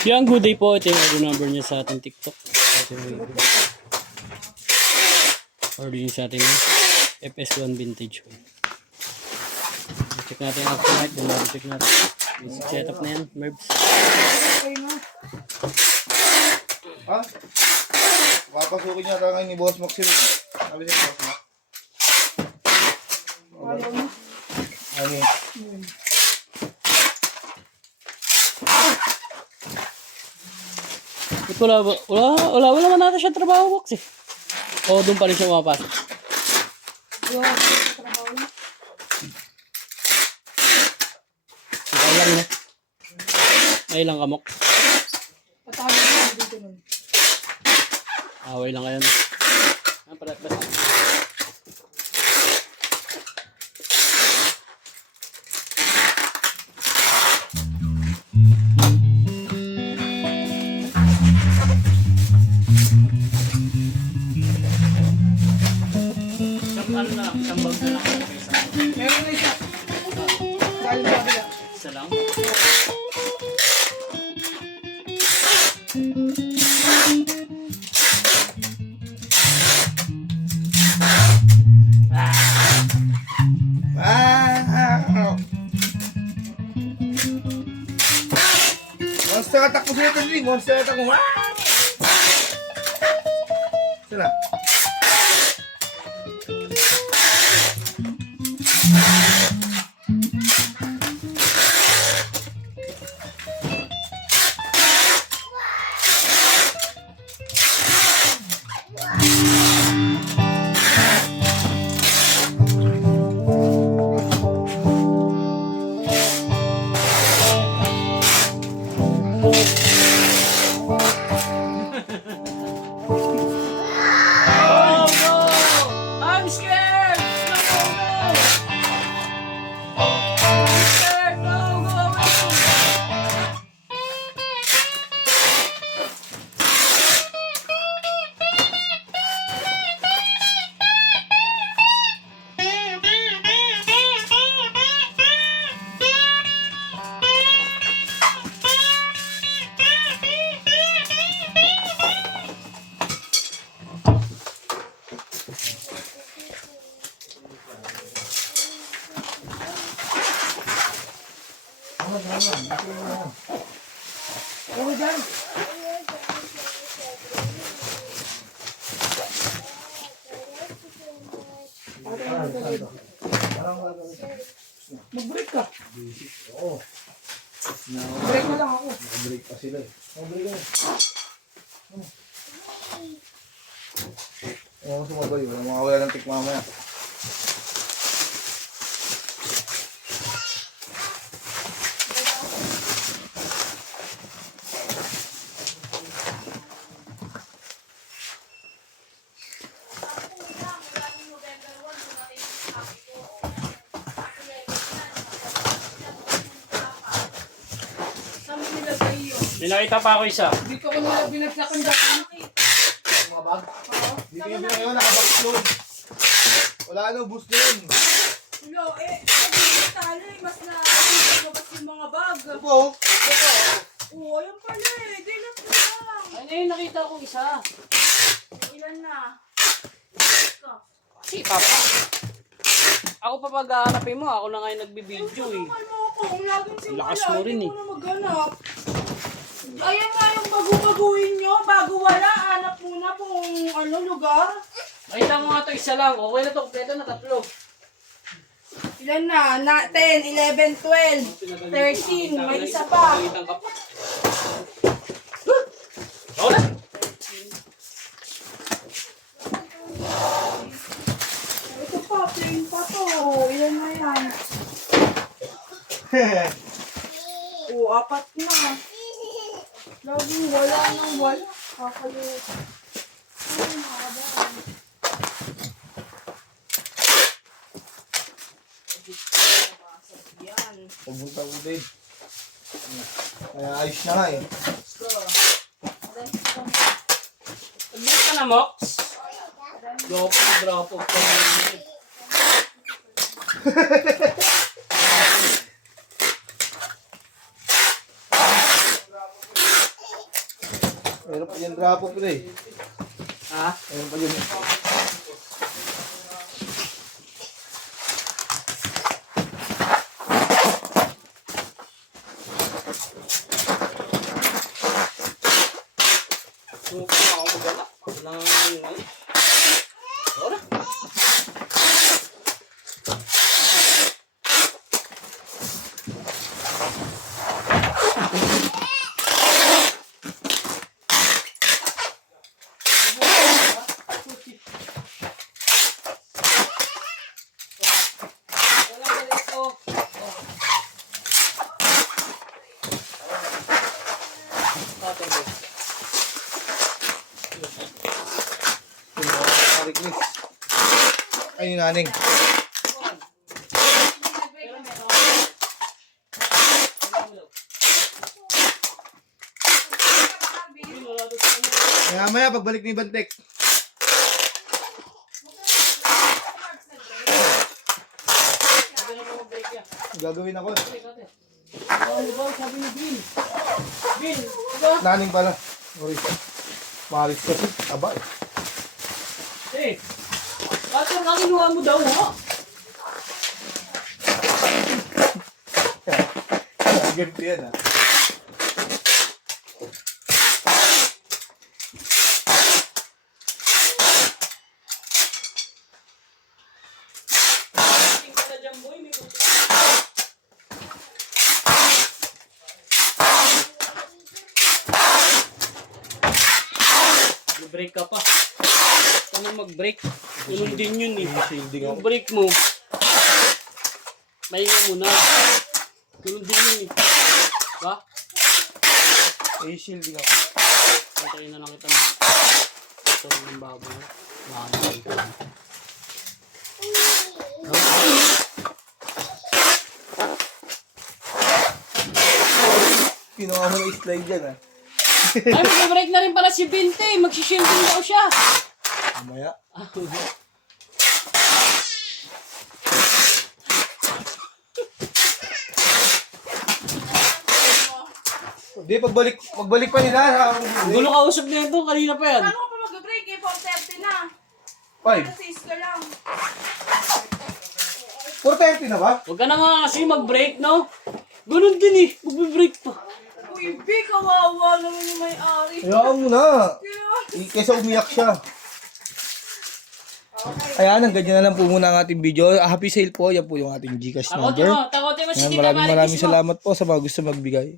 Yung good day po, ito yung order number niya sa ating TikTok. Order niya sa ating FS1 Vintage. Check natin yung afternight. Check natin. Basic setup na yan, Merbs. Ha? Papasukin niya ngayon ni Boss Max yun. Sabi siya Boss Max. Ano? Wala naman natin siya trabaho box eh. O, doon pa rin siya umapasok. Ay lang na. Ay lang kamok. Away lang kayo. Parat ba? Ano na lang, isang bag na lang. Meron na isa. Galing sa kabila. Isa lang. Monster attack mo sila tadi. Monster attack mo. Sila. I'm scared! I'm scared! Go away! Oo, dyan. Mag-break ka. Oo. Break na lang ako. Break pa sila eh. Break ka. Oo, sumabay. Wala mga wala ng tik mamaya. Saan mo nilagay yun? May nakita pa ako isa. Dito ko nila binagsakan dati. Mga bag? Dito yung ngayon, nakabox load. Wala na, boost na yun. Ulo, sabi talo mas na lumabas yung mga bag. Ito po. Oo, yan pala eh. Dilat mo lang. Ano yung nakita ko isa? Ilan na? Si Papa. Ako pa pag-aanapin mo, ako na nga yung nagbibideo eh. Ano ako, kung laging simula, Lakas mo rin hindi eh. ko na maghanap. Ayan nga yung bago-baguhin nyo, bago wala, hanap muna kung ano lugar. Nakita mo nga ito, isa lang. Okay na ito, kompleto na tatlo. Ilan na? 10, 11, 12, 13, may isa pa. Nakitang ka pa. Wala. Ito pa, plain pa to. Ilan na yan? Apat na. Laging wala nang wala. Kakalit. Ay, nakabaan. Yan. Pumunta ko din. Kaya ayos na nga eh. Nag-book ka na, Mox? Drop off ka na. Meron pa dyan drapo pre. Ha? Meron pa dyan. Kung ako magala. Nang ano? Ora. Ari Chris. Ay, yung naning. Maya pagbalik ni Bantek. Gagawin ako. Sabi ni Bin. Bin, Naning pala. Sorry. Maris kasi. Aba eh. eh. Pater, kakinuha mo daw, ha? Ganito yan ah. Break ka pa. Ano mag-break? Tulong din yun eh. Shielding Yung ako. break mo, mahinga mo na. Tulong din yun eh. Ba? Ay, shielding ako. Patayin na lang kita ng ito ng baboy. Nakakagay ka lang. Kinuha mo na slide dyan ah. Ay, mag-break na rin pala si Binte. Magsishielding daw siya. Mamaya. Hindi, pagbalik pa nila. Gulo ka usap na ito. Kanina pa yan. Ano ka pa mag-break eh? 4:30 na. 5. Kasi ka lang. 4:30 na ba? Huwag ka na nga kasi mag-break, no? Ganun din eh. Mag-break pa. Uy, B, kawawa naman yung may-ari. Hayaan mo na. Kesa umiyak siya. Ayan, ang ganyan na lang po muna ang ating video. Happy sale po. Yan po yung ating Gcash Takotin number. mo. Takotin mo si Ayan, Tita maraming Marites mo. salamat po sa mga gusto magbigay.